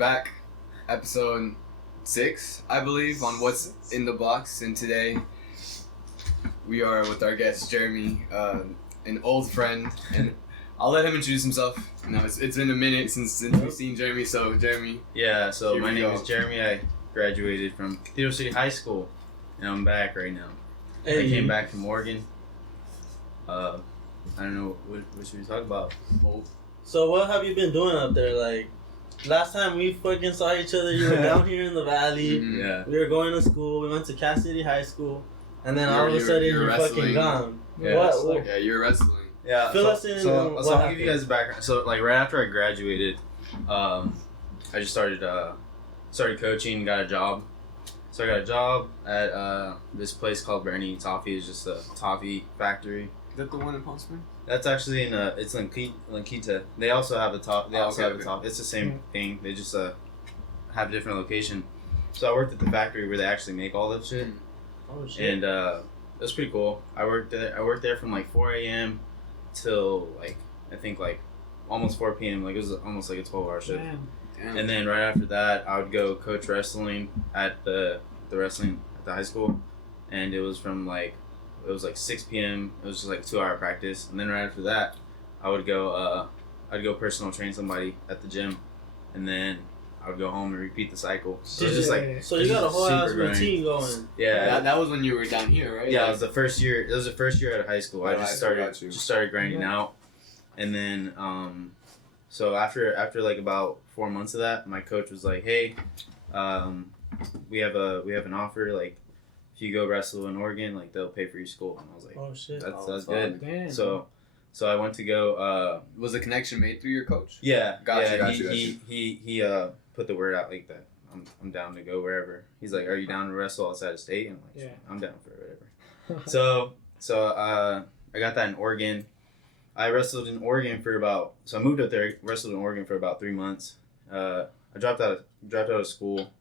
back, episode 6, I believe, on What's in the Box, and today we are with our guest Jeremy, an old friend, and I'll let him introduce himself. It's been a minute since we've seen Jeremy, so Jeremy. Yeah, so my name is Jeremy. I graduated from Cathedral City High School, and I'm back right now. Hey. I came back from Oregon. I don't know what should we talk about. So what have you been doing up there? Like, last time we fucking saw each other, you were down here in the valley. Mm-hmm. Yeah. We were going to school. We went to Cass City High School, and then all of a sudden you're fucking gone. Yeah, Yeah, you're wrestling. Yeah. Fill us in. So what I'll happened. give you guys a background. So like right after I graduated, I just started coaching. Got a job. So I got a job at this place called Bernie Toffee. It's just a toffee factory. Is that the one in Palm Springs? That's actually it's in Lankita. They also have a top. They also have a top. It's the same thing. They just have a different location. So I worked at the factory where they actually make all that shit. Oh shit. And it was pretty cool. I worked there from like 4 a.m. till I think almost 4 p.m. Like it was almost like a 12-hour shift. Damn. And then right after that, I would go coach wrestling at the wrestling at the high school, and it was from like 6 p.m. It was just like a 2-hour practice, and then right after that, I would go personal train somebody at the gym, and then I would go home and repeat the cycle. So it's just like so you got a whole ass routine going. Yeah, that was when you were down here, right? yeah. It was the first year. It was the first year out of high school. I just got started grinding out, and then so after like about 4 months of that, my coach was like, "Hey, we have an offer. Like, if you go wrestle in Oregon, like they'll pay for your school." And I was like, "Oh shit, that's good." Damn. So I went to go. Was the connection made through your coach? Yeah, Gotcha. He put the word out like that. I'm down to go wherever. He's like, "Are you down to wrestle outside of state?" And I'm like, "I'm down for whatever." so I got that in Oregon. I wrestled in Oregon so I moved up there, wrestled in Oregon for about 3 months. I dropped out of school.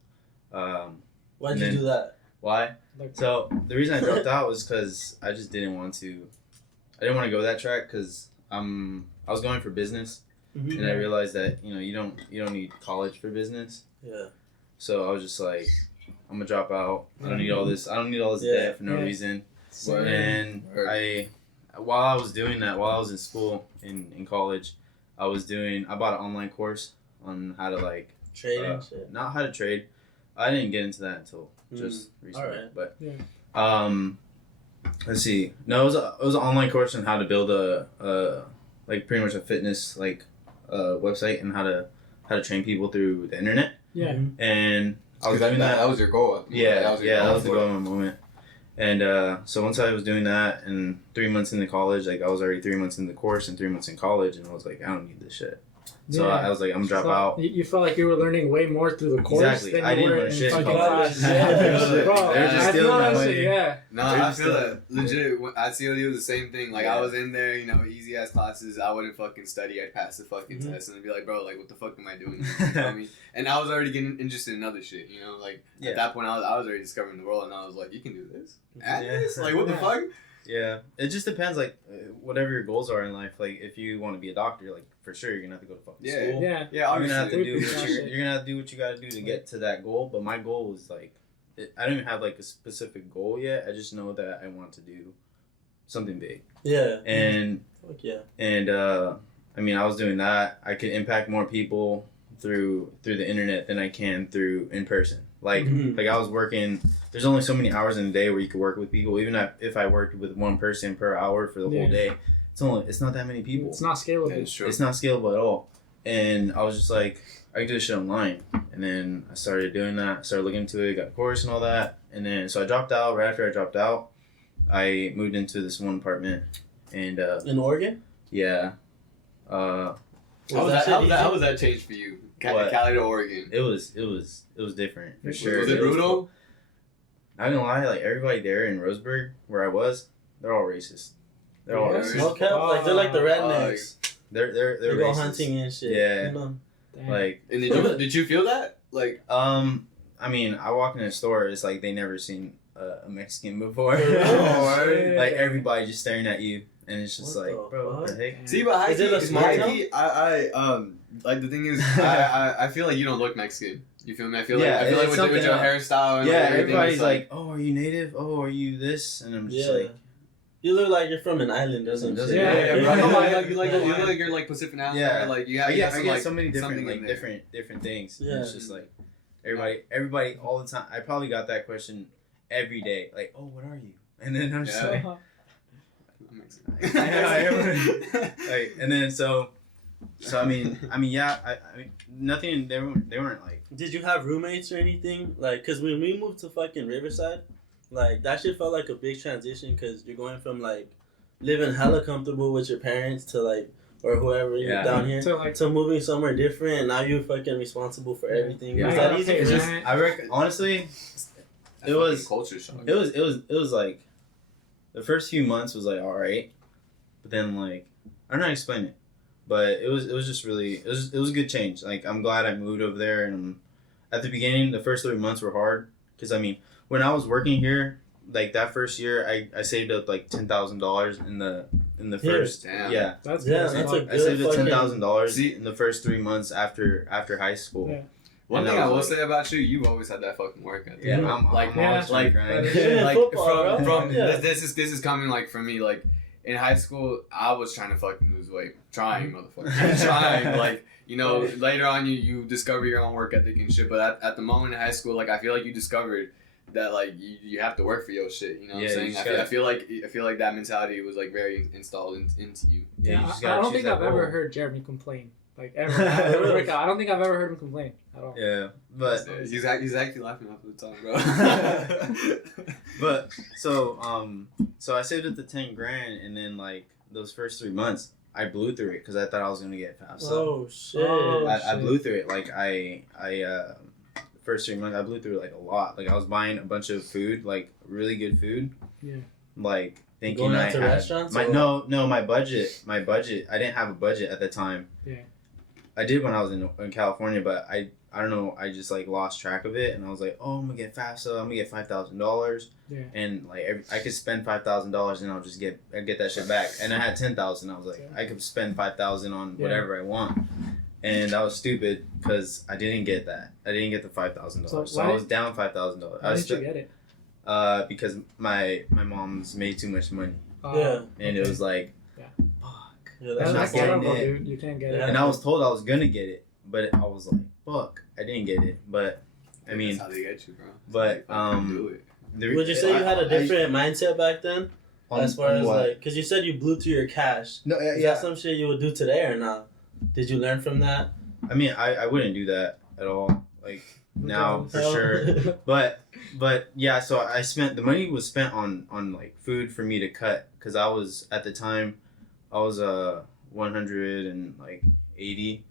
Why'd you do that? Why? So the reason I dropped out was because I just didn't want to. I didn't want to go that track because I was going for business, and I realized that you don't need college for business. Yeah. So I was just like, I'm gonna drop out. I don't need all this. Debt for no reason. And while I was doing that, while I was in school in college, I bought an online course on how to trade and shit. Not how to trade. I didn't get into that until just recently. Alright. But let's see. No, it was an online course on how to build a pretty much a fitness website and how to train people through the internet. Yeah. And I was doing that. That was your goal. Yeah, that was the goal in the moment. And so once I was doing that, and 3 months into college, I was already 3 months in the course and 3 months in college, and I was like, I don't need this shit. So I was like, I'm gonna drop out. You felt like you were learning way more through the course. Exactly. Than I you didn't were learn in shit in fucking college. class. Yeah, bro. They were just I stealing feel my that money. shit, yeah. No, I feel that legit. At COD was the same thing. Like I was in there, easy ass classes. I wouldn't fucking study. I'd pass the fucking test, and I'd be like, bro, what the fuck am I doing? You know what I mean? And I was already getting interested in other shit. At that point, I was already discovering the world, and I was like, you can do this. Add this? What the fuck? Yeah, it just depends. Whatever your goals are in life. If you want to be a doctor, for sure you're gonna have to go to fucking school. Yeah. You're gonna have to do Obviously. you're gonna have to do what you gotta do to get to that goal. But my goal was I don't even have a specific goal yet. I just know that I want to do something big. Yeah. And Fuck yeah. And I was doing that. I could impact more people through the internet than I can through in person. I was working. There's only so many hours in a day where you could work with people. Even if I worked with one person per hour for the whole day, it's not that many people. It's not scalable. It's not scalable at all. And I was just like, I can do this shit online. And then I started doing that. Started looking into it. Got a course and all that. And then so I dropped out. Right after I dropped out, I moved into this one apartment. And in Oregon. Yeah. How was that change for you? Cali to Oregon. It was different for sure. Was it brutal? Not gonna lie, everybody there in Roseburg, where I was, they're all racist. They're all racist. No cap, they're like the rednecks. They're they go racist. hunting and shit. Yeah. Damn. And did you feel that? I walk in a store, it's like they never seen a Mexican before. Oh, Everybody just staring at you. and it's just What like, the bro, what the fuck? heck? See, but high Is it a key, small high town? key, I like the thing is, I feel like you don't look Mexican. You feel me? I feel Yeah, like it's with something your else. hairstyle and Yeah, like, everything, everybody's it's like, oh, are you native? Oh, are you this? And I'm just Yeah. like, You look like you're from an island or some Doesn't- shit. yeah, bro. yeah. Come on, you look like you're like Pacific Islander. Yeah. Like you I have, get, some, I get like, so many different something in like there. different things. Yeah. And it's just like everybody all the time. I probably got that question every day. Like, oh, what are you? And then I'm just Yeah. like, I'm Mexican. Yeah, I am. like, and then so I mean, yeah, I mean, nothing. They weren't like. Did you have roommates or anything? Like, cause when we moved to fucking Riverside, like that shit felt like a big transition. Cause you're going from like living hella comfortable with your parents to like or whoever you're Yeah. down here So like, to moving somewhere different. And now you're fucking responsible for everything. Yeah. Was I that gotta easy pay for you? rent. I reckon honestly, That It was- fucking culture shock. it was like the first few months was like all right, but then like I don't know how to explain it, but it was just really it was a good change. Like I'm glad I moved over there, and at the beginning the first 3 months were hard because I mean when I was working here like that first year I saved up like $10,000 in the Here? first Damn. yeah that's Yeah, good. that's a I good saved up fucking- $10,000 See- in the first 3 months after high school. Yeah. One And thing I I was will like- say about you, you've always had that fucking work ethic. Yeah, bro. I'm like, Yeah. always like, grind. Yeah. like Football, from bro. Yeah. this is coming like from me. Like in high school, I was trying to fucking lose weight, trying, motherfucker, trying. Like you know, later on, you discover your own work ethic and shit. But at the moment in high school, like I feel like you discovered that like you have to work for your shit. You know what Yeah, I'm saying? you just I gotta- feel like that mentality was like very installed into you. Yeah, you Yeah, just I gotta don't choose think I've that ever goal. heard Jeremy complain. Like ever. I don't think I've ever heard him complain at all. Yeah, but he's actually laughing half of the time, bro. but so I saved up the 10 grand, and then like those first 3 months I blew through it because I thought I was gonna get FAFSA. Oh shit. Oh, I shit. blew through it. Like I the first 3 months I blew through it like a lot. Like I was buying a bunch of food, like really good food. Yeah. Like thinking Going out I to had restaurants my or no my budget. I didn't have a budget at the time. Yeah. I did when I was in California, but I don't know. I just like lost track of it, and I was like, oh, I'm gonna get FAFSA. I'm gonna get $5,000. Yeah. And like I could spend $5,000 and I'll get that shit back. And I had 10,000. I was like, Yeah. I could spend 5,000 on Yeah. whatever I want. And that was stupid because I didn't get that. I didn't get the $5,000. So So why I was down $5,000. Why didn't you get it? Because my mom's made too much money, Yeah. and it was like, Yeah. fuck. Yeah, That's I'm not that's getting horrible, it. dude. You can't get Yeah. it. And I was told I was gonna get it, but I was like, fuck, I didn't get it. But I mean, that's how they get you, bro. but, That's how they fucking do it. Would you say you had a different mindset back then? As far as what? like, because you said you blew through your cash. No, Is that some shit you would do today or not? Did you learn from that? I mean, I wouldn't do that at all. Like now for Hell. sure. But yeah, so I spent the money was spent on like food for me to cut because I was at the time I was 180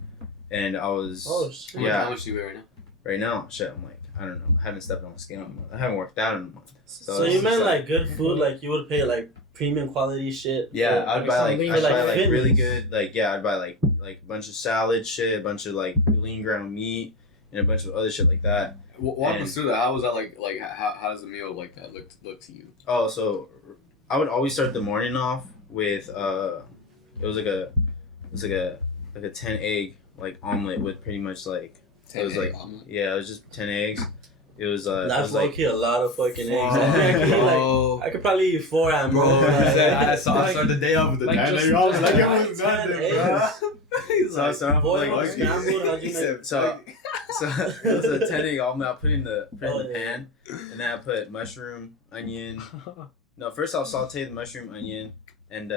and I was Oh shit. Yeah. How much do you weigh right now? right now shit I'm like I don't know I haven't stepped on the scale in a month. I haven't worked out in a month. So it's you just meant like good food, like you would pay like premium quality shit. yeah, for- I'd buy like something I'd like buy like fitness. really good like yeah I'd buy like a bunch of salad shit, a bunch of like lean ground meat, and a bunch of other shit like that. Walk And- us through that. How was that like how does a meal like that look to you? Oh, so I would always start the morning off with it was like a 10 egg like omelet with pretty much like it was like yeah it was just 10 eggs. It was it That's was like low-key a lot of fucking eggs. Fuck. I could eat, like, Bro, I could probably eat 4 at bro, most. I start the day off with the Like, 10 just- egg omelet. Like it just was 10 nothing, eggs. bro. He's So I started off with, boiled, like, scrambled, how'd you make- so it was a 10 egg omelet. I put it in the Oh, yeah. pan, and then I put mushroom, onion. No, first I'll saute the mushroom, onion, and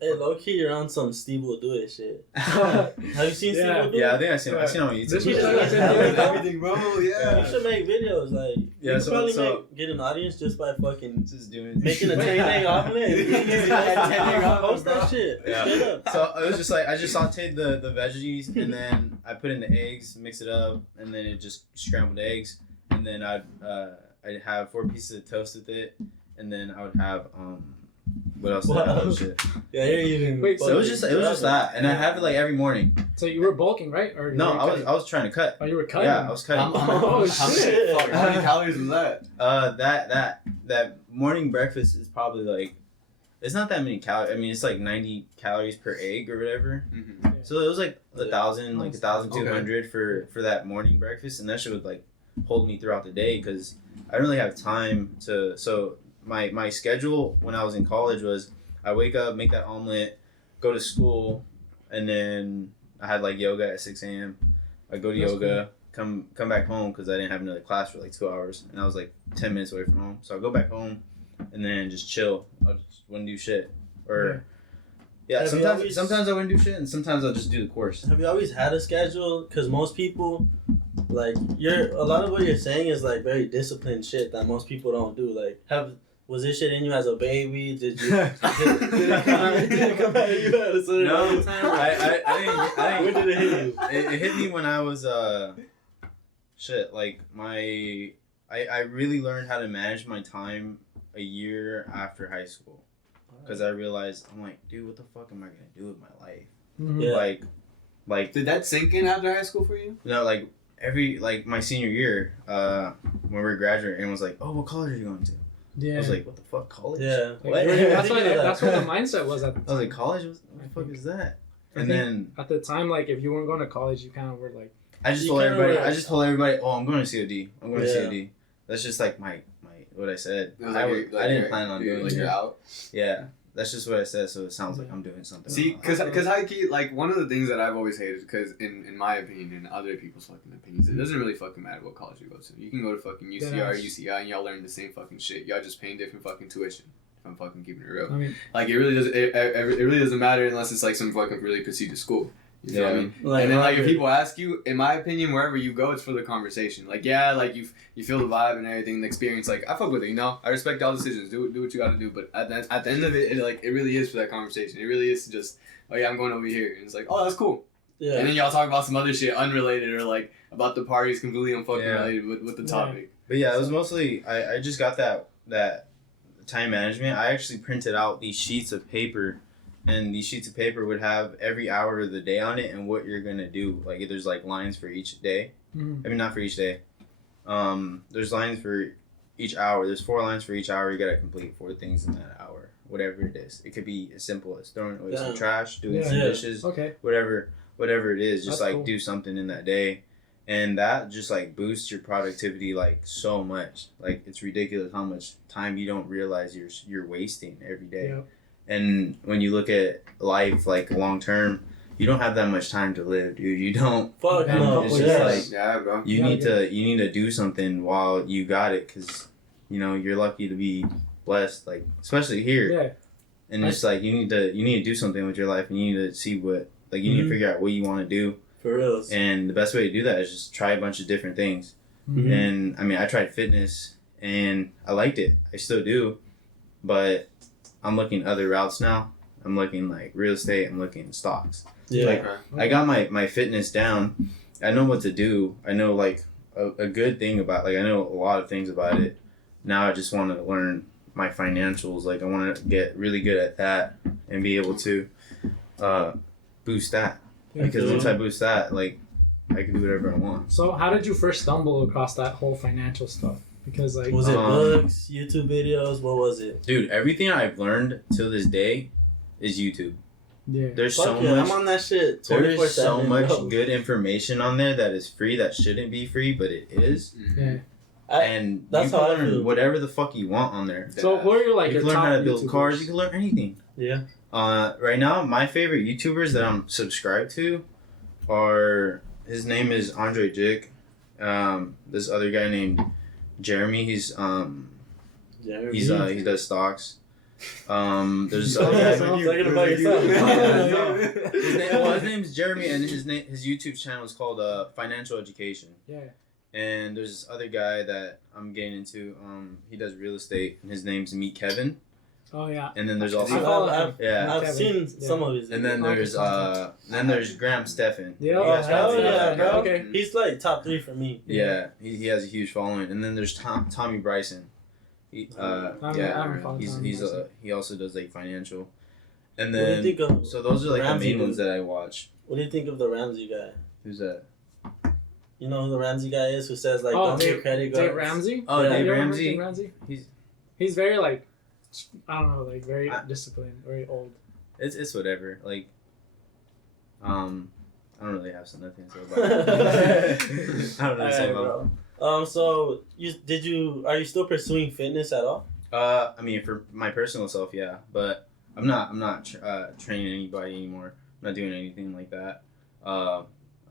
Hey, low-key, you're on some Steve will do it shit. Have you seen Yeah. Steve will do yeah, I it? think I seen it on YouTube. This He was just like makes 10 hella days. everything, bro. Yeah. You should make videos, like, you Yeah, could so- probably so- get an audience just by fucking Just doing making a 10 egg omelet. Post that shit. Yeah. Straight up. So it was just like I just sauteed the veggies, and then I put in the eggs, mix it up, and then it just scrambled eggs, and then I'd have 4 pieces of toast with it, and then I would have what else? Did I have? Wow. Shit. Yeah, you're eating. Wait, So it was just that, and I have it like every morning. So you were bulking, right? Or you No, were I cutting? was trying to cut. Oh, you were cutting. Yeah, I was cutting. Oh, How shit. many calories was that? That morning breakfast is probably like it's not that many calories. I mean, it's like 90 calories per egg or whatever. Mm-hmm. So it was like 1,000, like 1,200 for that morning breakfast, and that shit would like hold me throughout the day because I don't really have time to. So my schedule when I was in college was I wake up, make that omelet, go to school, and then I had like yoga at 6 a.m. I go to yoga, come back home because I didn't have another class for like 2 hours, and I was like 10 minutes away from home. So I go back home, and then just chill. I just wouldn't do shit, or yeah. Sometimes I wouldn't do shit, and sometimes I'll just do the course. Have you always had a schedule? Because most people, like a lot of what you're saying is like very disciplined shit that most people don't do. Like was this shit in you as a baby? Did it come out of you at a certain time? I didn't. When did it hit you? It hit me when I was like I really learned how to manage my time a year after high school, because I realized I'm like, dude, what the fuck am I gonna do with my life? Mm-hmm. Yeah. Like did that sink in after high school for you? No, like my senior year, when we were graduating, everyone was like, oh, what college are you going to? Yeah. I was like, what the fuck, college? Yeah. Like, that's what the mindset was at the time. I was like, college? What the fuck is that? And then at the time, like, if you weren't going to college, you kind of were like. I just told everybody, oh, I'm going to COD. I'm going to COD. That's just like my what I said. I didn't plan on doing you're out. Yeah. That's just what I said, so it sounds like I'm doing something. See, because like one of the things that I've always hated, because in my opinion and other people's fucking opinions, it doesn't really fucking matter what college you go to. You can go to fucking UCR or UCI and y'all learn the same fucking shit. Y'all just paying different fucking tuition. If I'm fucking keeping it real. I mean, like it really doesn't matter unless it's like some fucking really prestigious school. You know what I mean? Like, and then like if people ask you, in my opinion, wherever you go, it's for the conversation. Like like you feel the vibe and everything, the experience. Like I fuck with it, you know. I respect all decisions. Do what you got to do. But at the end of it, it really is for that conversation. It really is to just, oh yeah, I'm going over here, and it's like, oh, that's cool. Yeah. And then y'all talk about some other shit unrelated or like about the parties completely unfucking related with the topic. But yeah, it was mostly I just got that time management. I actually printed out these sheets of paper. And these sheets of paper would have every hour of the day on it and what you're going to do. Like, there's, like, lines for each day. Mm-hmm. I mean, not for each day. There's lines for each hour. There's 4 lines for each hour. You got to complete 4 things in that hour. Whatever it is. It could be as simple as throwing away some trash, doing some dishes. Okay. Whatever it is. Just, that's cool. Do something in that day. And that just, like, boosts your productivity, like, so much. Like, it's ridiculous how much time you don't realize you're wasting every day. Yep. And when you look at life, like, long term, you don't have that much time to live, dude. You don't. Fuck no. It's just like, bro. You need to do something while you got it, because, you know, you're lucky to be blessed, like, especially here. Yeah. And it's like, you need to do something with your life, and you need to see what, like, you need to figure out what you want to do. For real. And the best way to do that is just try a bunch of different things. Mm-hmm. And, I mean, I tried fitness, and I liked it. I still do. But I'm looking other routes now. I'm looking like real estate. I'm looking stocks. Yeah. Like I got my fitness down. I know what to do. I know like a good thing about, like, I know a lot of things about it. Now I just want to learn my financials. Like I want to get really good at that and be able to boost that. Because once I boost that, like I can do whatever I want. So how did you first stumble across that whole financial stuff? Because like, was it books, YouTube videos? What was it? Dude, everything I've learned till this day is YouTube. Yeah. There's so much. I'm on that shit. There is so much good information on there that is free that shouldn't be free, but it is. Yeah. And that's you can learn whatever the fuck you want on there. So who are your like? You can learn how to build cars. You can learn anything. Yeah. Right now, my favorite YouTubers that I'm subscribed to are, his name is Andre Jick. This other guy named Jeremy, he does stocks. There's this other guy. His name's Jeremy, and his YouTube channel is called Financial Education. Yeah. And there's this other guy that I'm getting into. He does real estate, and his name's Meet Kevin. Oh yeah. And then there's also I've seen some of his. And then there's Graham Stephan. Yeah, hell yeah, bro. Okay. He's like top 3 for me. Yeah, he has a huge following. And then there's Tommy Bryson. He also does like financial. And then so those are like the main ones that I watch. What do you think of the Ramsey guy? Who's that? You know who the Ramsey guy is? Who says like, don't get credit cards? Dave Ramsey? Oh, yeah. Dave Ramsey. He's very like I don't know, like very disciplined, very old. It's whatever. Like, I don't really have nothing to say about it. I don't really say about it. So are you still pursuing fitness at all? I mean, for my personal self, yeah, but I'm not training anybody anymore. I'm not doing anything like that. I'm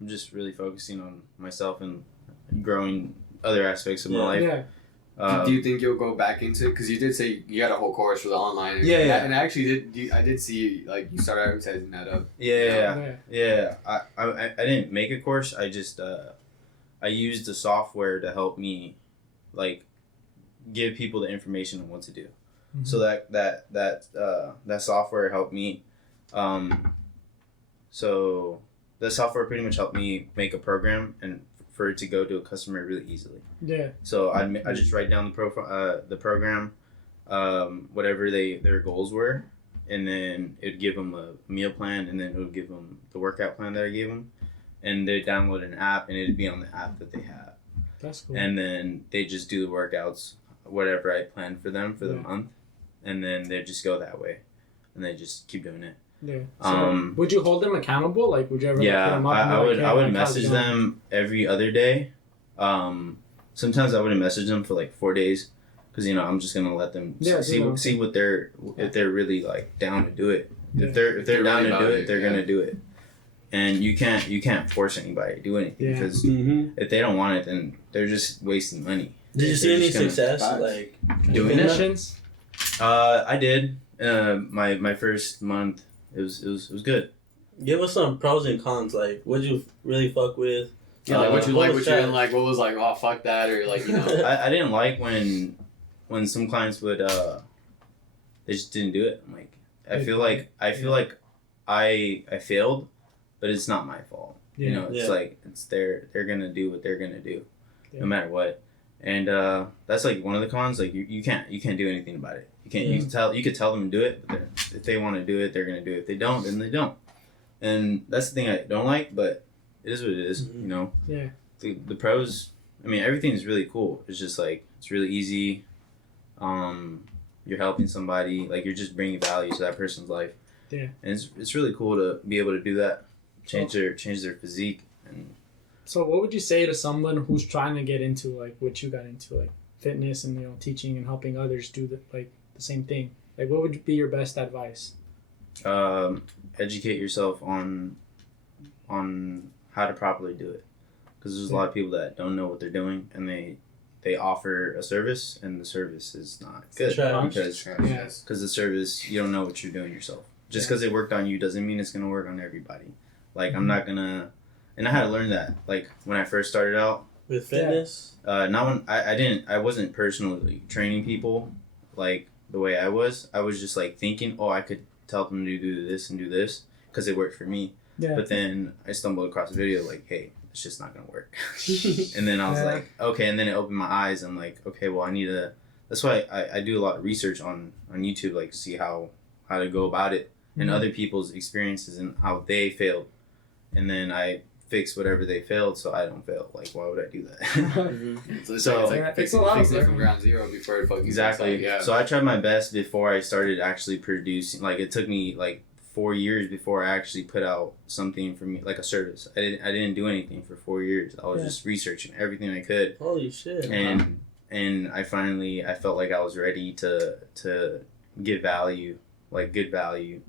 just really focusing on myself and growing other aspects of my life. Yeah. Do you think you'll go back into it? Because you did say you got a whole course for the online. Yeah. And I actually I did see like you started advertising that up. Yeah. I didn't make a course. I just I used the software to help me, like, give people the information on what to do. Mm-hmm. So that software helped me. So the software pretty much helped me make a program and for it to go to a customer really easily. Yeah. So I just write down the program, whatever their goals were, and then it'd give them a meal plan, and then it would give them the workout plan that I gave them, and they'd download an app, and it'd be on the app that they have. That's cool. And then they just do the workouts, whatever I planned for them for the month, and then they just go that way, and they just keep doing it. Yeah. So would you hold them accountable? Like, would you ever? Yeah, them up I would message them every other day. Sometimes I wouldn't message them for like 4 days, because I'm just gonna let them see what if they're really like down to do it. Yeah. If they're down to do it, they're gonna do it. And you can't force anybody to do anything, because if they don't want it, then they're just wasting money. Did you see any success like doing missions? I did. My first month. It was good. Give us some pros and cons. Like, what'd you really fuck with? Yeah, like what you like, what you didn't like. What was like, oh fuck that, or like I didn't like when some clients would they just didn't do it. I'm like, I feel like I failed, but it's not my fault. Yeah. It's like they're gonna do what they're gonna do, no matter what. And that's like one of the cons. Like you can't do anything about it. You can't. You could tell them to do it, but if they want to do it, they're gonna do it. If they don't, then they don't. And that's the thing I don't like, but it is what it is. Yeah. The pros. I mean, everything is really cool. It's just like it's really easy. You're helping somebody. Like you're just bringing value to that person's life. Yeah. And it's really cool to be able to do that. Change their physique. And so what would you say to someone who's trying to get into like what you got into, like fitness and teaching and helping others do the same thing? Like, what would be your best advice? Educate yourself on how to properly do it, because there's a lot of people that don't know what they're doing, and they offer a service, and the service is not good because the service, you don't know what you're doing yourself. Just because it worked on you doesn't mean it's gonna work on everybody. Like I'm not gonna, and I had to learn that. Like when I first started out with fitness, not when I wasn't personally training people like the way I was just like thinking, I could tell them to do this and do this because it worked for me. Yeah. But then I stumbled across a video like, hey, it's just not gonna work. And then I was like, okay, and then it opened my eyes. I'm like, okay, well I need to. That's why I do a lot of research on YouTube, like see how to go about it and other people's experiences and how they failed, and then I fix whatever they failed so I don't fail. Like, why would I do that? So it's like fixing it from ground zero before it fucking exactly. So I tried my best before I started actually producing. Like, it took me like 4 years before I actually put out something for me, like a service. I didn't do anything for 4 years. I was just researching everything I could. Holy shit! And I felt like I was ready to give value, like good value.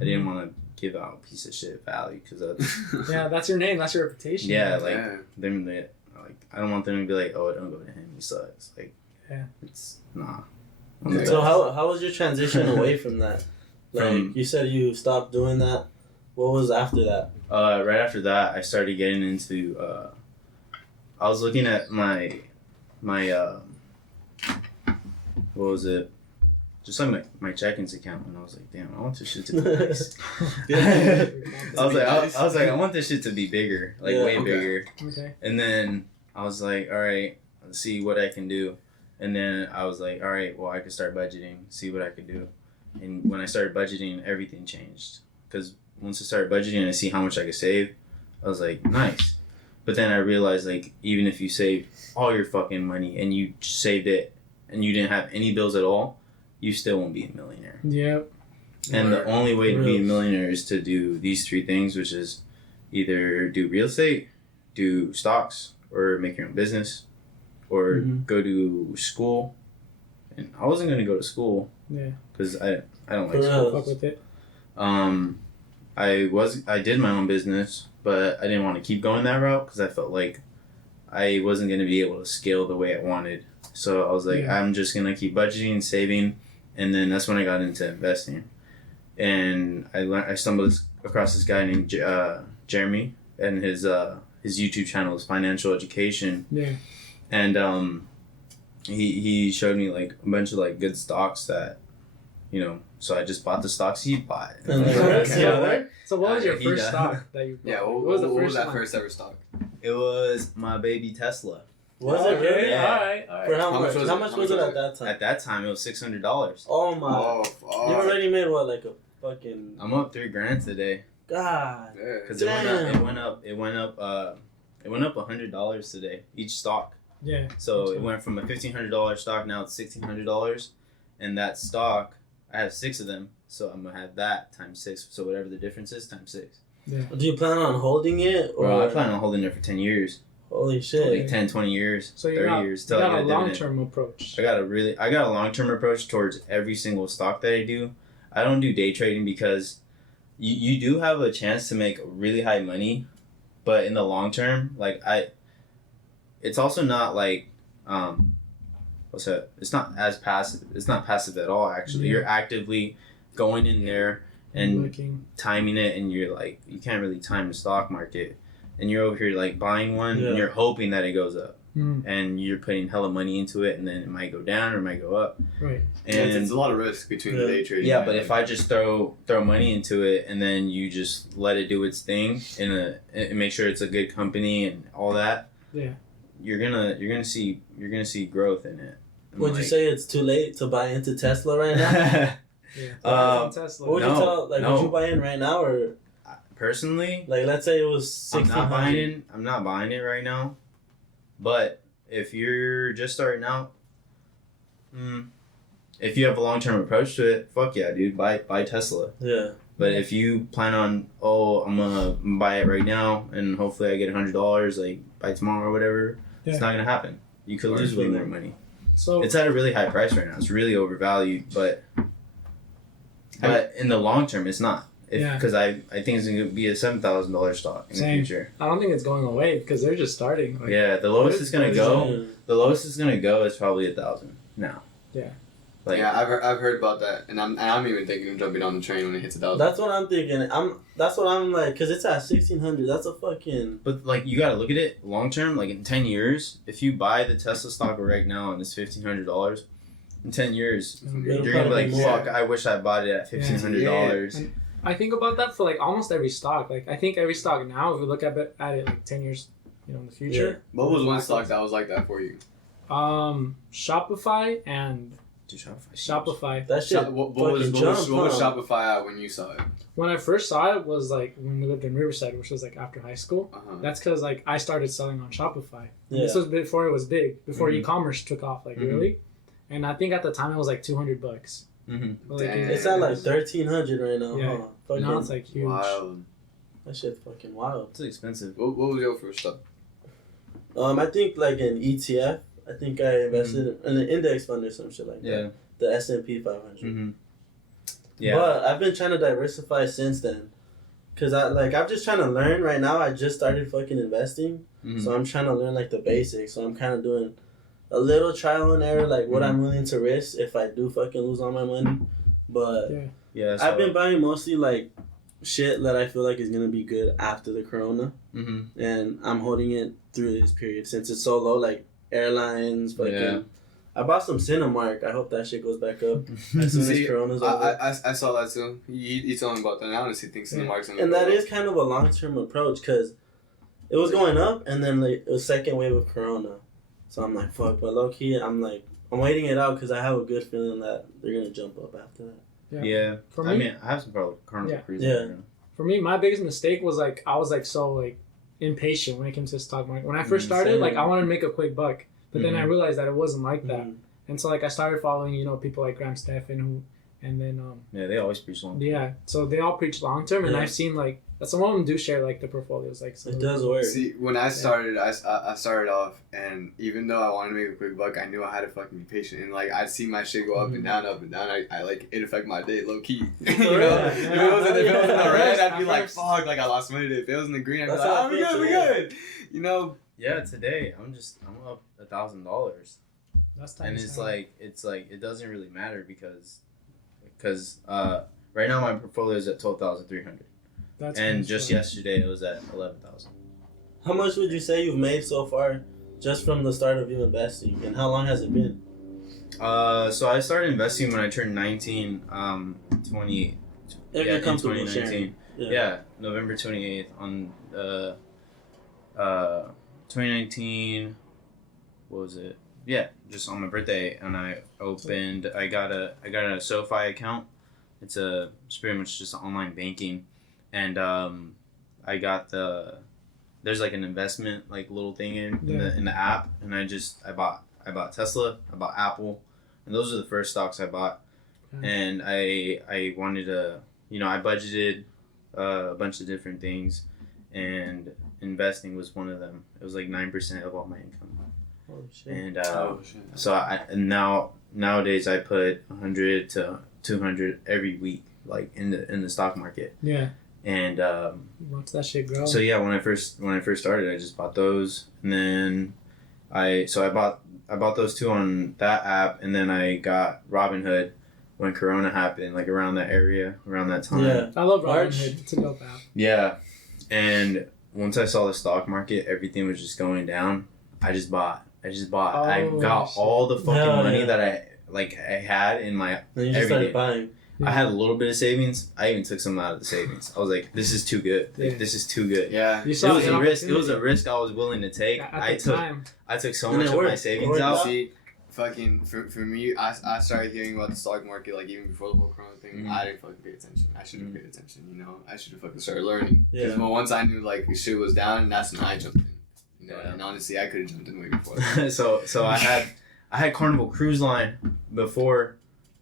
I didn't want to give out piece of shit value because that's your name, that's your reputation. I don't want them to be like, oh, don't go to him, he sucks. Like, it's nah. So how was your transition away from that? Like you said, you stopped doing that. What was after that? Right after that, I started getting into. I was looking at my what was it? Just like my check-ins account, and I was like, "Damn, I want this shit to be nice." I was like, I want this shit to be bigger, like way bigger. Okay. And then I was like, all right, let's see what I can do. And then I was like, all right, well, I could start budgeting, see what I could do. And when I started budgeting, everything changed. Because once I started budgeting and I see how much I could save, I was like, nice. But then I realized, like, even if you saved all your fucking money and you saved it and you didn't have any bills at all, you still won't be a millionaire. Yep. And the only way to be a Real. millionaire is to do these three things, which is either do real estate, do stocks, or make your own business, or go to school. And I wasn't gonna go to school. Yeah. Because I don't like For school. real. Fuck with it. I did my own business, but I didn't want to keep going that route because I felt like I wasn't gonna be able to scale the way I wanted. So I was like, Yeah. I'm just gonna keep budgeting, saving, and then that's when I got into investing. And I stumbled across this guy named Jeremy, and his YouTube channel is Financial Education. Yeah. And he showed me like a bunch of like good stocks that, you know. So I just bought the stocks he bought. And then- Okay. Yeah. So what was your He first does. stock that you bought? Yeah, what was the was first that one? first ever stock? It was my baby Tesla. Was it really? Yeah. Alright. For how How much? much was How it? much How was much it was at that time? At that time, it was $600. Oh my! Oh, You fuck. already made what, like a fucking I'm up $3,000 today God? Yeah. because Damn. it went up $100 today each stock. Yeah. So it went from a $1,500 stock now it's $1,600, and that stock I have 6 of them, so I'm gonna have that times 6. So whatever the difference is times 6. Do you plan on holding it? Or Bro, I plan on holding it for 10 years, holy shit! like 10, 20 years, So 30 you got, years you till I got get a a dividend. long-term approach. I got a long-term approach towards every single stock that I do. I don't do day trading because you do have a chance to make really high money, but in the long term, like it's also not like what's that? It's not as passive. It's not passive at all. Actually, Yeah. you're actively going in there and Looking. timing it, and you're like you can't really time the stock market, and you're over here like buying one, Yeah. and you're hoping that it goes up. Mm, And you're putting hella money into it, and then it might go down or it might go up. right. And It's a lot of risk between the day trading. yeah, and but if I just throw money into it and then you just let it do its thing and make sure it's a good company and all that, Yeah. you're gonna see growth in it. And Would you say it's too late to buy into Tesla right now? Yeah. Um, Tesla. What would you No, tell? Like, no. would you buy in right now, or personally, like, let's say it was I'm not buying 1,600? it. I'm not buying it right now. But if you're just starting out, if you have a long term approach to it, fuck yeah, dude, buy Tesla. Yeah. But if you plan on, I'm gonna buy it right now and hopefully I get $100 like by tomorrow or whatever, Yeah. it's not gonna happen. You could lose way more money. So It's at a really high price right now. It's really overvalued, but in the long term, it's not. Yeah. Because I think it's gonna be a $7,000 stock in Same. the future. I don't think it's going away because they're just starting. Like, Yeah, the lowest it's gonna go. Yeah. The lowest it's gonna go is probably 1,000 now. Yeah. Like yeah, I've heard about that, and I'm even thinking of jumping on the train when it hits 1,000. That's what I'm thinking. That's what I'm like, cause it's at 1,600. That's a fucking. But like you gotta look at it long term. Like in 10 years, if you buy the Tesla stock right now and it's $1,500, in 10 years It'll you're gonna be probably like, be more. fuck! I wish I bought it at $1,500. And I think about that for like almost every stock. Like I think every stock now, if we look at it like 10 years, in the future. What was one stock that was like that for you? Shopify and Dude, Shopify. That shit. What fucking was jumped, huh? Shopify at when you saw it? When I first saw it was like when we lived in Riverside, which was like after high school. Uh-huh. That's because like I started selling on Shopify. And Yeah. This was before it was big, before Mhm. e-commerce took off like Mhm. really. And I think at the time it was like $200. Mm-hmm. But, like, Damn. It's at like 1,300 right now. Yeah. Huh? Fucking, now it's like huge. Wild. that shit's fucking wild. It's expensive. What was your first stock? I think like an ETF. I think I invested in an index fund or some shit like that. Yeah. The S&P 500. Mm-hmm. Yeah. But I've been trying to diversify since then. Cause I'm just trying to learn right now. I just started fucking investing, Mhm. so I'm trying to learn like the basics. So I'm kind of doing a little trial and error, like what I'm willing to risk if I do fucking lose all my money. But Yeah. So, I've been buying mostly like shit that I feel like is gonna be good after the corona, Mm-hmm. and I'm holding it through this period since it's so low. Like airlines, fucking. Yeah. I bought some Cinemark. I hope that shit goes back up as soon See, as Corona's over. I saw that too. You told me about that. I honestly think Cinemark's gonna And go that up. is kind of a long term approach because it was going up and then like a second wave of Corona. So I'm like, fuck. But low key, I'm waiting it out because I have a good feeling that they're going to jump up after that. Yeah. For me, I mean, I have some Carnival Yeah. Cruise. Yeah. right now. For me, my biggest mistake was like I was like so like impatient when it came to the stock market. When I first started, Same. like I wanted to make a quick buck, but then I Mhm. realized that it wasn't like that. Mhm. And so like I started following, you know, people like Graham Stephan who, and then Yeah, they always preach long. yeah, so they all preach long term, and Yeah. I've seen like some of them do share like the portfolios, like so It does work. See, when I started, I started off, and even though I wanted to make a quick buck, I knew I had to fucking be patient, and like I'd see my shit go up and down, up and down. I like it affect my day low key. You know, Yeah. if it was in the red, I'd be like, First. fuck, like I lost money today. If it was in the green, I'd be That's like, how oh, I feel we too. good. You know, Yeah, today I'm up $1,000, that's and times it's nine. like it doesn't really matter because right now my portfolio is at 12,300, That's and pretty just strong. yesterday it was at 11,000. How much would you say you've made so far, just from the start of you investing, and how long has it been? So I started investing when I turned 19, 20. If Yeah, you're in comfortable 2019. sharing. Yeah, November 28th on 2019. What was it? Yeah, just on my birthday, and I got a SoFi account. It's pretty much just online banking, and I got there's like an investment like little thing in the app, and I bought Tesla, I bought Apple, and those are the first stocks I bought, and I wanted to, you know, I budgeted a bunch of different things, and investing was one of them. It was like 9% of all my income. Oh shit. And shit. so nowadays I put 100 to 200 every week, like in the stock market. Yeah. And Watch that shit grow. so yeah, when I first started, I just bought those, and then I bought those two on that app, and then I got Robinhood when Corona happened, like around that area, around that time. Yeah. I love March. Robinhood. It's a dope app. Yeah, and once I saw the stock market, everything was just going down. I just bought. I Oh, got shit. all the fucking Hell money yeah. that I had in my. Then you just Everything. started buying. I had a little bit of savings. I even took some out of the savings. I was like, "This is too good. Like, Yeah. This is too good." Yeah. You It saw was an a risk. It was a opportunity. risk I was willing to take. At I the took time. so And much it of my worked. It savings worked out. See, fucking for me, I started hearing about the stock market like even before the whole Corona thing. Mhm. I didn't fucking pay attention. I should have paid attention. You know, I should have fucking started learning. Because Yeah. once I knew like shit was down, that's when I jumped in. You know, Yeah. and honestly, I could have jumped in way before. That. so I had Carnival Cruise Line before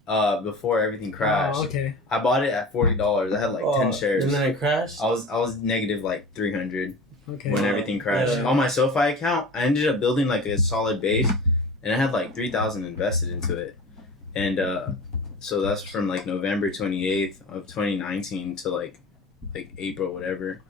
everything crashed. Oh, okay. I bought it at $40. I had like 10 shares. And then it crashed. I was negative like 300 Okay. when everything crashed. Yeah. On my SoFi account, I ended up building like a solid base, and I had like 3,000 invested into it, and so that's from like November 28th of 2019 to like April whatever.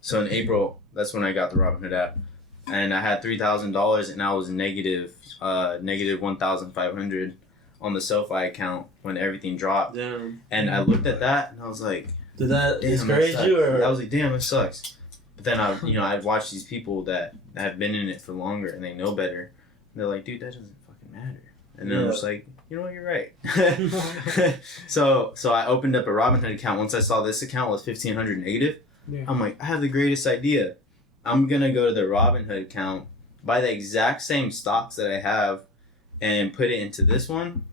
So in April, that's when I got the Robinhood app, and I had $3,000, and I was negative 1,500 on the SoFi account when everything dropped, Damn. and I looked at that and I was like, Did that damn, discourage that you, sucks. or I was like, damn, it sucks. But then I'd watch these people that have been in it for longer and they know better. And they're like, dude, that doesn't fucking matter. And then I was like, you know what, you're right. so I opened up a Robinhood account. Once I saw this account was 1,500 negative, Yeah. I'm like, I have the greatest idea. I'm gonna go to the Robinhood account, buy the exact same stocks that I have, and put it into this one,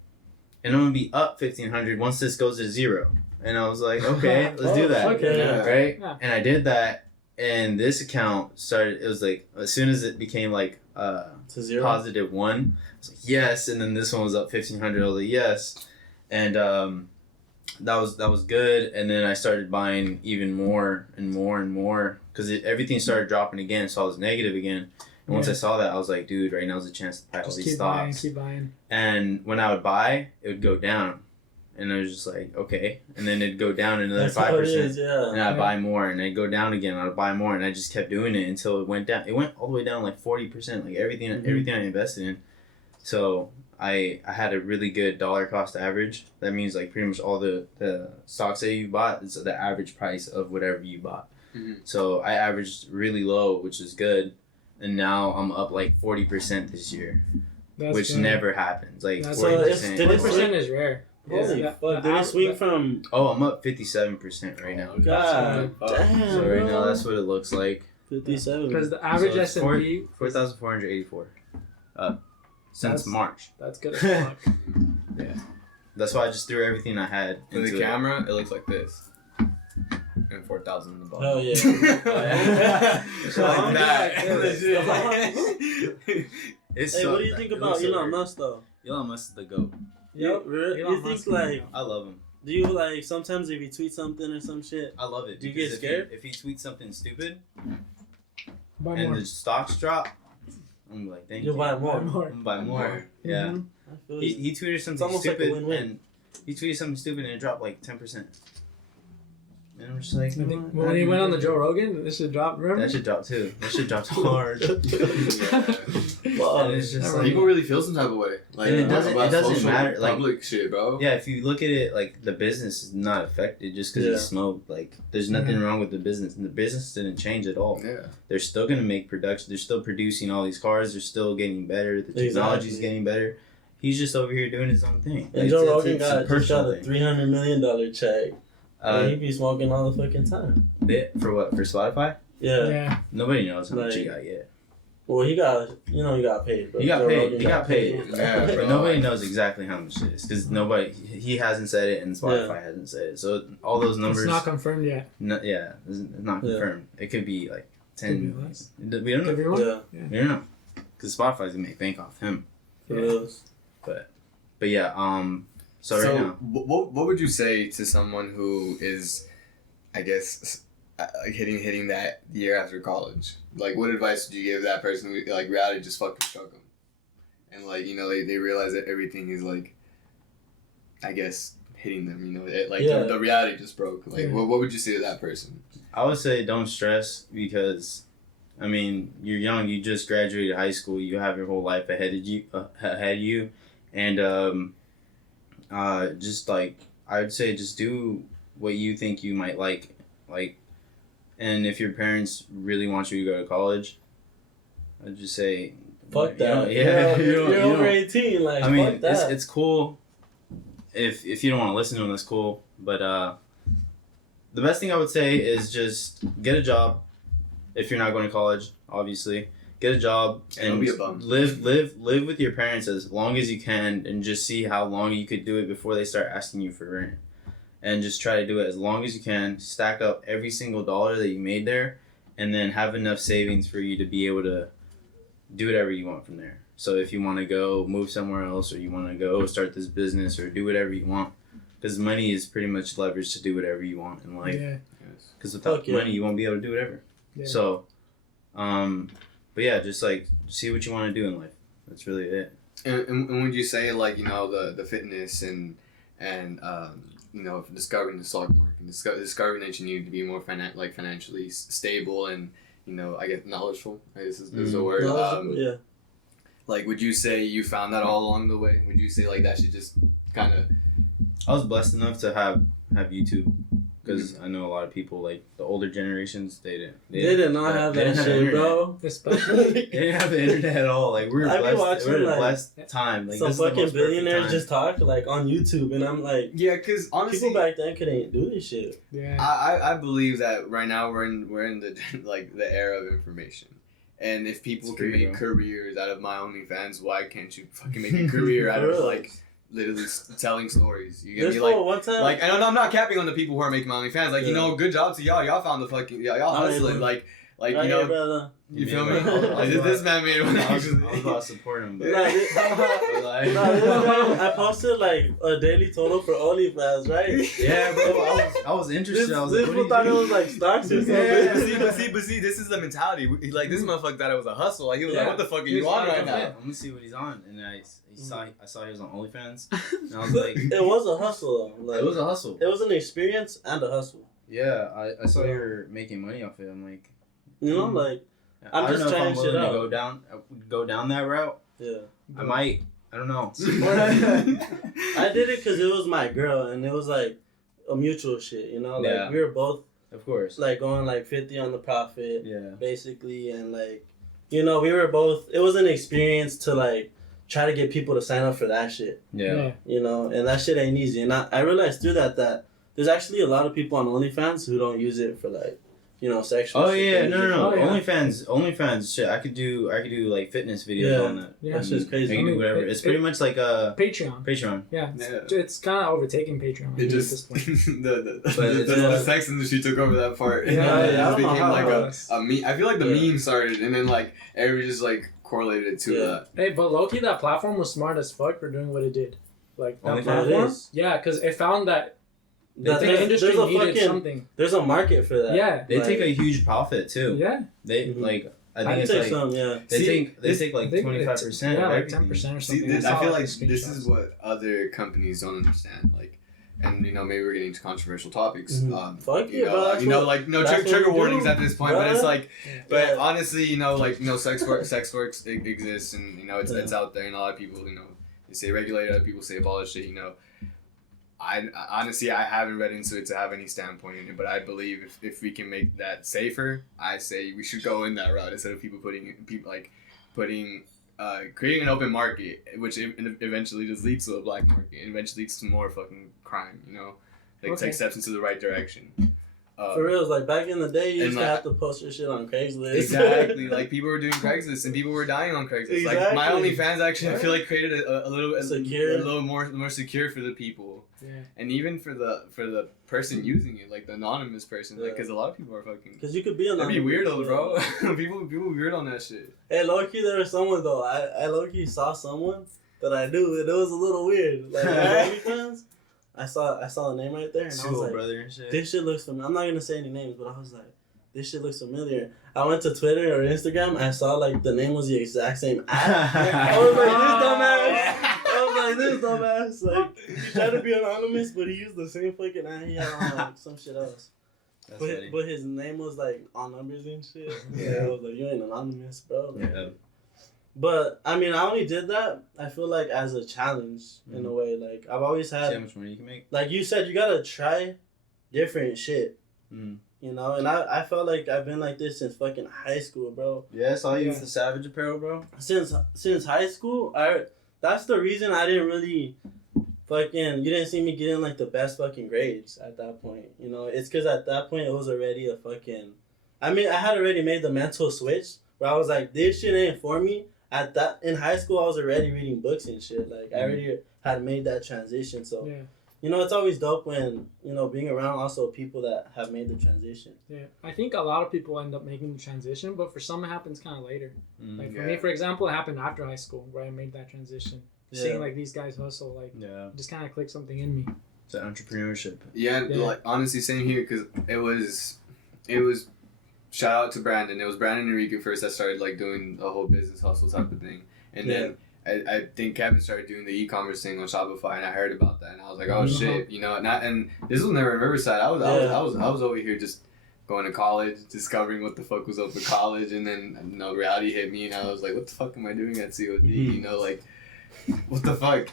and I'm gonna be up 1,500 once this goes to zero. And I was like, okay, let's do that. Okay. Yeah. Right? Yeah. And I did that, and this account started, it was like, as soon as it became like to zero? positive one, I was like, yes, and then this one was up 1,500, I was like, yes. And that was good, and then I started buying even more and more and more, because everything started dropping again, so I was negative again. And once Yeah. I saw that, I was like, dude, right now's the chance to buy all Just these keep buying, stocks. keep buying. And when I would buy, it would go down. And I was just like, okay. And then it'd go down another That's how it 5%. is, yeah. And I'd Yeah. buy more, and I'd go down again. I'd buy more, and I just kept doing it until it went down. It went all the way down like 40%, like everything I invested in. So I had a really good dollar cost average. That means like pretty much all the stocks that you bought is the average price of whatever you bought. Mhm. So I averaged really low, which is good. And now I'm up like 40% this year, That's which good. never happens. Like That's 40%. did it 40% is rare. Holy Yeah. fuck! Did it swing from? Oh, I'm up 57% right now. God Oh. damn. So right now bro. that's what it looks like. 57. Because the average So it's S&P, 4,484. Since That's- March. that's good as fuck. That's why I just threw everything I had In into the it. camera, it looks like this. And 4,000 in the bottom. Hell yeah. Like that. Like Legit. It's Hey, what do you think about Elon Musk though? Elon Musk is the GOAT. Yep. You think like? I love him. Do you like sometimes if you tweet something or some shit? I love it. Do you get scared? If he tweets something stupid Buy and more. the stocks drop, I'm like, thank you. You'll buy more. I'm gonna buy more. Yeah. Mhm. I feel He tweeted something almost like a stupid win-win. and he tweeted something stupid and it dropped like 10%. And I'm just like, I think when he went on the Joe Rogan, this should drop. Remember? that should drop too. That should drop hard. Well, And it's just People really feel some type of way. Like And it doesn't social, matter, like- public shit, bro. yeah, if you look at it, like the business is not affected just because Yeah. he smoked. Like, there's nothing wrong with the business. And the business didn't change at all. Yeah. They're still gonna make production. They're still producing all these cars. They're still getting better. The technology's Exactly. getting better. He's just over here doing his own thing. and It's- Joe it's- Rogan it's just got a personal thing. $300 million check. And he Uh, be smoking all the fucking time. bit for what? For Spotify? Yeah. Yeah. Nobody knows how much he Like- got yet. Well, he got paid. But He got Joe paid. Rogan He got paid. Yeah, But bro. nobody knows exactly how much it is because nobody. He hasn't said it, and Spotify hasn't said it. So all those numbers. It's not confirmed yet. No, yeah, it's not Yeah. confirmed. It could be like Could 10. be less. We don't know. Could be more. Yeah. We don't know. Because Spotify's gonna make bank off him. For Yeah. reals. But yeah, so right now, what would you say to someone who is, I guess, like hitting that year after college? Like, what advice would you give that person who, like, reality just fucking struck them? And, like, you know, they realize that everything is, like, I guess, hitting them, you know? The reality just broke. Like, Yeah. what would you say to that person? I would say don't stress because, I mean, you're young. You just graduated high school. You have your whole life ahead of you, and just like I would say, just do what you think you might like. And if your parents really want you to go to college, I'd just say, Fuck that. Yeah, You're over 18. Like, I mean, fuck that. it's cool. If you don't want to listen to them, that's cool. But the best thing I would say is just get a job. If you're not going to college, obviously, get a job and Don't be a bum. live with your parents as long as you can, and just see how long you could do it before they start asking you for rent. And just try to do it as long as you can. Stack up every single dollar that you made there, and then have enough savings for you to be able to do whatever you want from there. So if you want to go move somewhere else, or you want to go start this business, or do whatever you want, because money is pretty much leverage to do whatever you want in life. Yeah. Because without Fuck yeah. money, you won't be able to do whatever. Yeah. So, but yeah, just like see what you want to do in life. That's really it. And would you say, like, you know, the fitness and you know, discovering the stock market, discovering that you need to be more financially stable and, you know, I guess knowledgeable, I guess is the word. Yeah. Like, would you say you found that all along the way? Would you say, like, that should just kind of... I was blessed enough to have YouTube, because I know a lot of people, like the older generations, they did not have they that didn't have shit, internet. bro. Especially. They didn't have the internet at all. Like, we were I be blessed. watching, We're in a like, blessed time. Like, Some this is the fucking most perfect billionaires time. just talk like on YouTube, and I'm like, Yeah, because honestly... people back then couldn't do this shit. Yeah. I believe that right now we're in the like the era of information, and if people It's can true, make bro. careers out of my OnlyFans, why can't you fucking make a career out of like literally telling stories? You get This me? Like, fool, one time, like, and I'm not capping on the people who are making my OnlyFans. Like, you Yeah. know, good job to y'all. Y'all found the fucking y'all I hustling. mean, Like right you here, know, brother. you feel me? I was Like, this man made one. I was about to support him, but Nah, this- like, Nah, this man, I posted like a daily total for OnlyFans, right? yeah, bro, I was interested. This I was like, fool what thought are it you was like stocks or something. Yeah, but see, this is the mentality. Like, this motherfucker thought it was a hustle. Like, he was like, Yeah. "What the fuck are He's you on like, right I'm now?" gonna see what he's on, and I saw he was on OnlyFans, and I was like, It was a hustle though. Like, it was a hustle. It was an experience and a hustle. Yeah, I saw you were making money off it. I'm like, You know, like I'm I don't just know if trying I'm shit willing to out. go down that route. yeah. I might. I don't know. I did it because it was my girl, and it was like a mutual shit. You know, like Yeah. we were both Of course. like going like 50 on the profit, Yeah. basically, and like, you know, we were both. It was an experience to like try to get people to sign up for that shit. Yeah. You know, and that shit ain't easy. And I realized through that there's actually a lot of people on OnlyFans who don't use it for like, you know, sexual. Oh shit. yeah, They no, use it no, for- no. Oh, yeah. OnlyFans shit. I could do like fitness videos Yeah. on that. Yeah. That's just crazy. I can do whatever. It's pretty much like a Patreon. Patreon. Yeah. Yeah. It's kind of overtaking Patreon. It at this just point. the sex industry took over that part. Yeah, it I just don't know became how like it a was. meme. I feel like the Yeah. meme started, and then like everybody just like correlated it to that. Hey, but low-key, that platform was smart as fuck for doing what it did. Like, that Only platform? Yeah, because it found that the industry needed something. There's a market for that. Yeah. They take a huge profit too. Yeah. They like I think it's take like some, yeah. they take like 25%. Yeah, like everything. 10% or something. See, I feel like this is what other companies don't understand. Like, and you know, maybe we're getting into controversial topics. Fuck you yeah, know, bro. no trigger warnings at this point. Bro. But it's like, but Yeah. honestly, you know, like, you know, sex work exists, and you know, it's out there, and a lot of people, you know, they say regulate, other people say abolish it. You know, I honestly I haven't read into it to have any standpoint in it, but I believe if we can make that safer, I say we should go in that route instead of creating an open market, which eventually just leads to a black market, and eventually leads to more fucking crime. You know, like take steps into the right direction. For real, like back in the day, you used to like, have to post your shit on Craigslist. Exactly, like people were doing Craigslist and people were dying on Craigslist. Exactly. Like my OnlyFans actually, I feel like created a little more secure for the people. Yeah. And even for the person using it, like the anonymous person, like because a lot of people are fucking. Because you could be anonymous. That'd be weirdos, bro. people weird on that shit. Hey, low key, there was someone though. I low key saw someone that I knew, and it was a little weird. Like OnlyFans. I saw the name right there, and I was like, brother and shit. this shit looks familiar. I'm not gonna say any names, but I was like, this shit looks familiar. I went to Twitter or Instagram, I saw like the name was the exact same app. I was like, this dumbass. Like, he tried to be anonymous, but he used the same fucking app. He had on like some shit else. But his name was like on numbers and shit. Yeah, I was like, you ain't anonymous, bro. Yeah. But I mean, I only did that, I feel like, as a challenge in a way. Like, I've always had. See how much money you can make. Like you said, you gotta try different shit. Mm. You know, and I felt like I've been like this since fucking high school, bro. Yeah, I saw you with the Savage apparel, bro. Since high school, that's the reason I didn't really fucking. You didn't see me getting like the best fucking grades at that point. You know, it's because at that point it was already a fucking. I mean, I had already made the mental switch where I was like, this shit ain't for me. In high school, I was already reading books and shit. Like, I already had made that transition. So, you know, it's always dope when, you know, being around also people that have made the transition. Yeah. I think a lot of people end up making the transition, but for some it happens kind of later. Like, for me, for example, it happened after high school where I made that transition. Seeing, like, these guys hustle, like, just kind of clicked something in me. It's entrepreneurship. Yeah, like, honestly, same here, because it was shout out to Brandon. It was Brandon and Enrique first that started like doing a whole business hustle type of thing, and then I think Kevin started doing the e-commerce thing on Shopify, and I heard about that, and I was like, oh shit, you know. And this was never in Riverside. I was over here just going to college, discovering what the fuck was up with college, and then you know reality hit me, and I was like, what the fuck am I doing at COD? You know, like. What the fuck?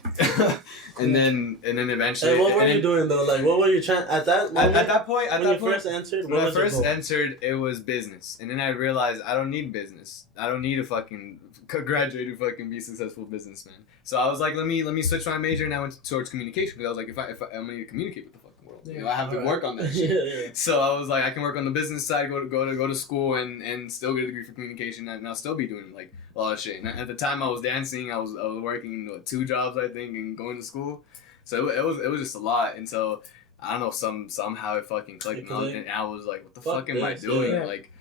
and then eventually. Hey, what were you doing though? Like, what were you trying at that moment? At that point, when I first entered, it was business, and then I realized I don't need business. I don't need to fucking graduate to fucking be a successful businessman. So I was like, let me switch my major, and I went towards communication because I was like, if I'm gonna communicate with the fucking world, you know, I have to work on that shit. So I was like, I can work on the business side, go to school, and still get a degree for communication, and I'll still be doing like a lot of shit. And at the time I was dancing, I was working 2 jobs I think and going to school, so it was just a lot. And so I don't know, somehow it fucking clicked on, and I was like, what the fuck am I doing? Yeah. Like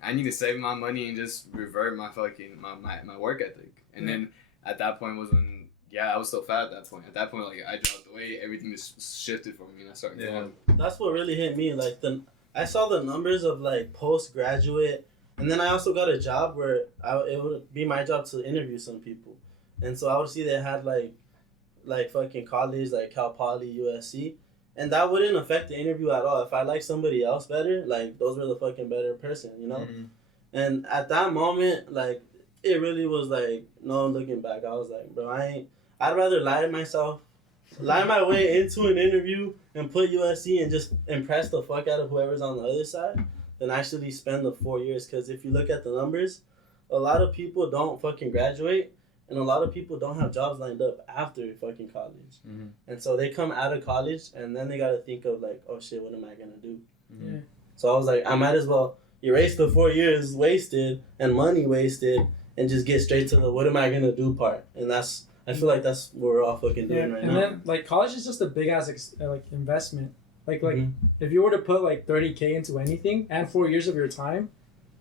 I need to save my money and just revert my fucking my work ethic. And then at that point was when I was still fat at that point. At that point, like I dropped the weight, everything just shifted for me, and I started going. That's what really hit me. Like I saw the numbers of like postgraduate. And then I also got a job where it would be my job to interview some people. And so I would see they had like fucking college, like Cal Poly, USC. And that wouldn't affect the interview at all. If I liked somebody else better, like those were the fucking better person, you know? Mm-hmm. And at that moment, like it really was like, no looking back. I was like, bro, I'd rather lie my way into an interview and put USC and just impress the fuck out of whoever's on the other side than actually spend the 4 years. Because if you look at the numbers, a lot of people don't fucking graduate, and a lot of people don't have jobs lined up after fucking college. Mm-hmm. And so they come out of college, and then they got to think of like, oh shit, what am I going to do? Mm-hmm. Yeah. So I was like, I might as well erase the 4 years wasted and money wasted and just get straight to the what am I going to do part. And I feel like that's what we're all fucking doing right now. And then like college is just a big ass like investment. Like if you were to put like $30,000 into anything and 4 years of your time,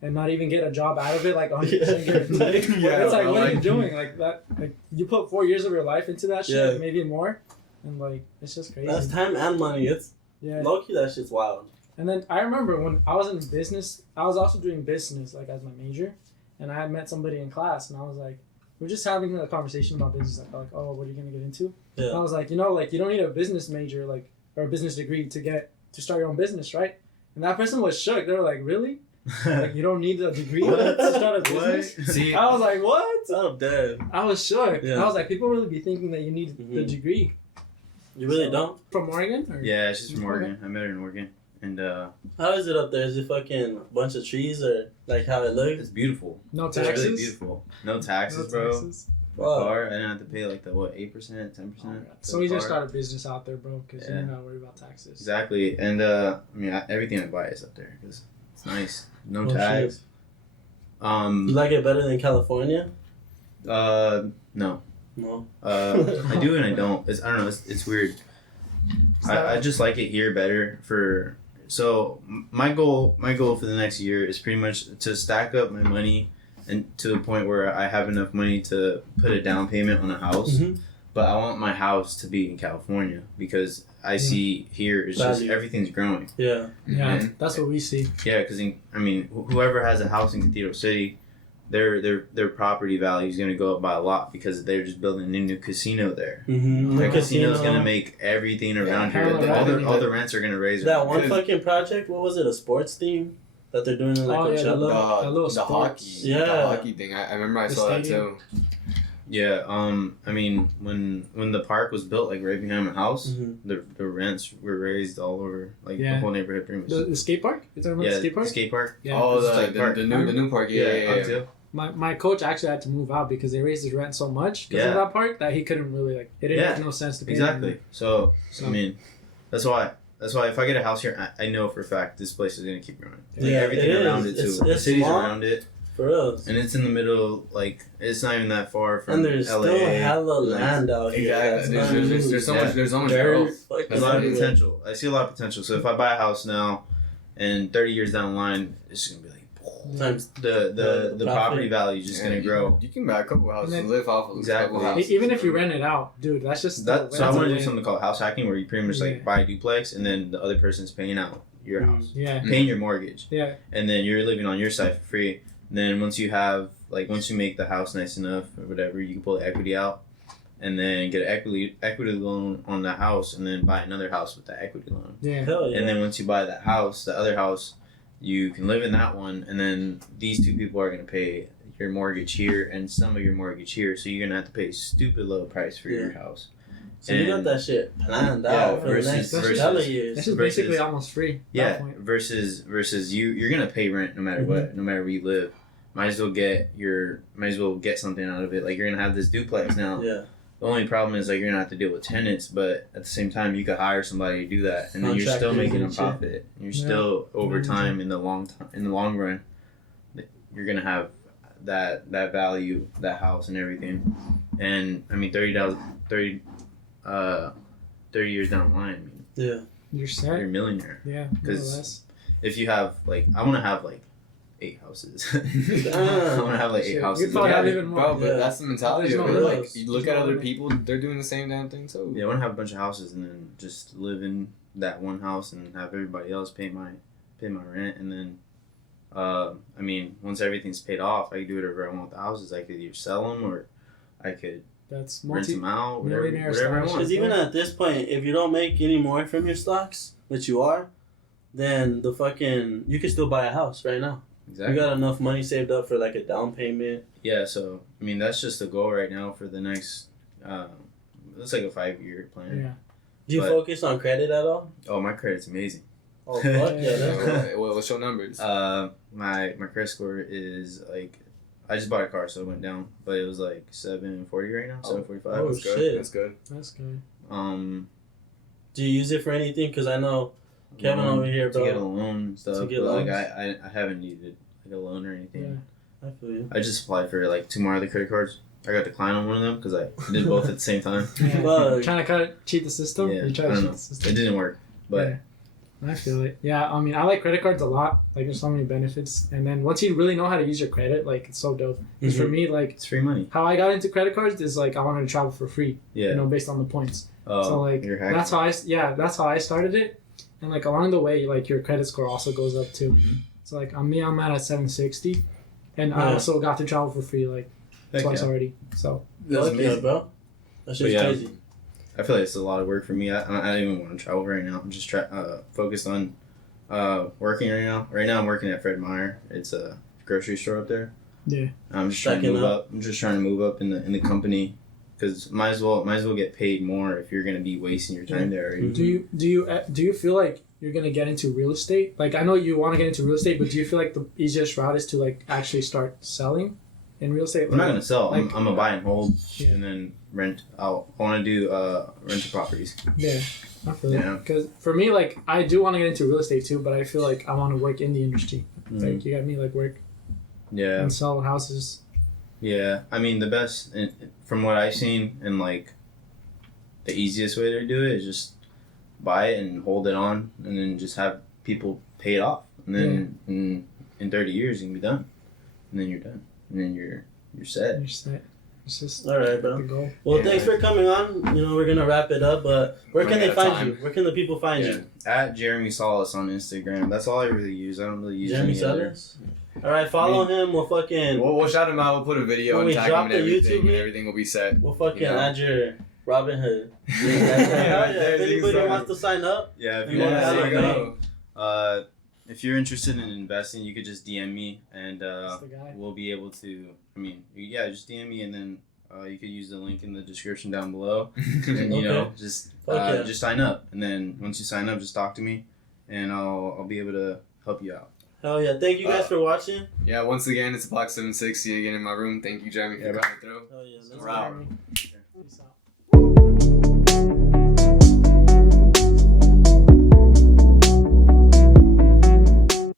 and not even get a job out of it, like 100% guaranteed. Yeah, It's like, bro, what are you like- doing? Like that, like you put 4 years of your life into that shit, Yeah. maybe more, and like it's just crazy. That's time and money. It's Yeah. low key. That shit's wild. And then I remember when I was in business, I was also doing business like as my major, and I had met somebody in class, and I was like, we're just having a conversation about business. Like, oh, what are you gonna get into? Yeah. And I was like, like you don't need a business major, like, or a business degree to start your own business, right? And that person was shook. They were like, really? Like, you don't need a degree to start a business? See, I was like, what? I'm dead. I was shook. Yeah. I was like, people really be thinking that you need the degree. You really So- don't. From Oregon? Or? Yeah, she's from Oregon. I met her in Oregon, and How is it up there? Is it fucking a bunch of trees or like how it looks? it's beautiful. No It's taxes? really beautiful. No taxes, No bro. taxes? My car, I didn't have to pay like the 8%, 10%. Oh, God. So we just start a business out there, bro, because you Yeah. don't gotta worry about taxes. Exactly, and everything I buy is up there because it's nice. No Oh, tax. You like it better than California? No. No. I do and I don't. I don't know. It's weird. I just like it here better for. So my goal for the next year is pretty much to stack up my money and to the point where I have enough money to put a down payment on a house. Mhm. But I want my house to be in California because I see here it's just Value. everything's growing. Yeah. Yeah, Mhm. that's what we see. Yeah, because whoever has a house in Cathedral City, their property value is going to go up by a lot because they're just building a new casino there. Mm-hmm. The casino's going to make everything around here. hella All revenue. the rents are going to raise. That one Because- fucking project. What was it? A sports theme that they're doing in like Oh, yeah, Coachella. A little the sports. hockey, Yeah. the hockey thing. I remember I The saw that stadium. too. Yeah. When the park was built, like right behind my house, Mhm. the rents were raised all over, like Yeah. the whole neighborhood, pretty much. The skate park? You talking about Yeah, the skate park? skate park. Yeah. Oh, It's like the, park. the new park. Yeah. up to. My coach actually had to move out because they raised his rent so much because Yeah. of that park that he couldn't really it didn't Yeah. make no sense to pay Exactly. him. So So- I mean, that's why if I get a house here, I know for a fact this place is gonna keep growing. Like, Yeah, everything it around is. it too. It's- The it's city's small. around it, For real. and it's in the middle. Like it's not even that far from And there's LA. still hella like, land out here. That's Exactly. There's so Yeah. much. There's so much Dirt, growth. fucking There's a lot of everywhere. potential. I see a lot of potential. So if I buy a house now, and 30 years down the line, it's just gonna be like Times the profit. property value is just Yeah, gonna grow. You can buy a couple houses And and then- live off of Exactly. a couple houses. Even if you rent it out, dude, that's just So I that's want to a do win. something called house hacking, where you pretty much like Yeah. buy a duplex, and then the other person's paying out your Mm. house, Yeah, paying your mortgage. yeah, And then you're living on your side for free. And then once you make the house nice enough or whatever, you can pull the equity out and then get an equity loan on the house and then buy another house with the equity loan. yeah. Hell yeah. And then once you buy that house, the other house, you can live in that one, and then these two people are gonna pay your mortgage here and some of your mortgage here, so you're gonna have to pay a stupid low price for your house. So you got and- that shit planned Yeah, out for the versus- next versus- hella This years. is versus- basically almost free. at Yeah, that point. versus you're gonna pay rent no matter what, no matter where you live. Might as well get something out of it. Like you're gonna have this duplex now. Yeah. The only problem is like you're gonna have to deal with tenants, but at the same time you could hire somebody to do that, and then you're still Contractors making a and shit. profit. You're Yeah. still over Yeah. time in the long run, you're gonna have that value, that house and everything. And I mean 30 years down the line, I mean, Yeah. You're you're a set. millionaire. Yeah, more or 'Cause- less. If you have like, I want to have like 8 houses. I Damn. want to have like 8 Shit, houses. you'd probably Yeah, have even more. bro, but Yeah. that's the mentality There's of no it. limits. Like, you look There's at no other limits. people, they're doing the same damn thing too. Yeah, I want to have a bunch of houses and then just live in that one house and have everybody else pay my rent, and then I mean once everything's paid off, I can do whatever I want with the houses. I could either sell them or I could That's rent them out, whatever I millionaire want. Because even at this point, if you don't make any more from your stocks, which you are, then you can still buy a house right now. Exactly. You got enough money saved up for like a down payment. Yeah, so I mean that's just the goal right now for the next. It's like a 5-year plan. Yeah. Do you But- focus on credit at all? Oh, my credit's amazing. Oh fuck yeah! That's What's your numbers? My credit score is like, I just bought a car, so it went down, but it was like 740 right now, 745. Oh, That's good. shit. That's good. That's good. Do you use it for anything? Because I know Kevin loan, over here, to bro. get a loan and stuff. To get but, like loans? I haven't needed like a loan or anything. I feel you. I just applied for like 2 more other credit cards. I got declined on one of them because I did both at the same time. Yeah. Fuck. Trying to cheat the system. Yeah, You try I to don't cheat know. the system. It didn't work, but Yeah. I feel it. Yeah, I mean, I like credit cards a lot. Like, there's so many benefits. And then once you really know how to use your credit, like, it's so dope. Because for me, like, it's free money. How I got into credit cards is, like, I wanted to travel for free. Yeah. You know, based on the points. Oh, so, like, that's how I started it. And, like, along the way, like, your credit score also goes up, too. Mm-hmm. So, like, I'm at a 760. And I also got to travel for free, like, twice already. So. That's amazing, bro. That's just crazy. I feel like it's a lot of work for me. I don't even want to travel right now. I'm just focused on working right now. Right now I'm working at Fred Meyer. It's a grocery store up there. Yeah. I'm just trying to move up. I'm just trying to move up in the company because might as well get paid more if you're gonna be wasting your time there. Mm-hmm. Do you feel like you're gonna get into real estate? Like I know you want to get into real estate, but do you feel like the easiest route is to like actually start selling in real estate? I'm not gonna sell. Like, I'm gonna buy and hold and then rent out. I want to do rental properties. Yeah, I feel it. Because for me, like I do want to get into real estate too, but I feel like I want to work in the industry. Mm-hmm. Like you got me, like work. Yeah. And sell houses. Yeah, I mean the best from what I've seen and like the easiest way to do it is just buy it and hold it on, and then just have people pay it off, and then in 30 years you can be done, and then you're done, and then you're set. You're set. It's just all right, bro. Well, thanks for coming on. You know, we're gonna wrap it up, but where can they find you? Where can the people find you? At Jeremy Salas on Instagram. That's all I really use. I don't really use Jeremy Salas. All right, follow him. We'll fucking. We'll shout him out. We'll put a video and tag him and everything, and everything will be set. We'll fucking add your Robin Hood. If anybody wants to sign up. Yeah, if you want to sign up. If you're interested in investing, you could just DM me, and we'll be able to. I mean, just DM me, and then you could use the link in the description down below, and you know, just sign up, and then once you sign up, just talk to me, and I'll be able to help you out. Hell yeah! Thank you guys for watching. Yeah, once again, it's Block 760 again in my room. Thank you, Jeremy, for coming through. Hell yeah! We're out.